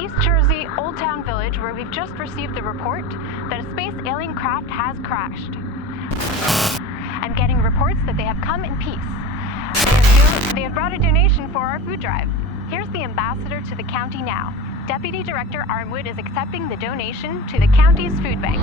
East Jersey, Old Town Village, where we've just received the report that a space alien craft has crashed. I'm getting reports that they have come in peace. They have brought a donation for our food drive. Here's the ambassador to the county now. Deputy Director Armwood is accepting the donation to the county's food bank.